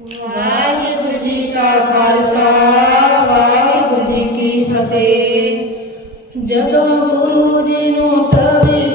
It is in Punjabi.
ਵਾਹਿਗੁਰੂ ਜੀ ਕਾ ਖਾਲਸਾ ਵਾਹਿਗੁਰੂ ਜੀ ਕੀ ਫਤਿਹ। ਜਦੋਂ ਗੁਰੂ ਜੀ ਨੂੰ ਤਵੇ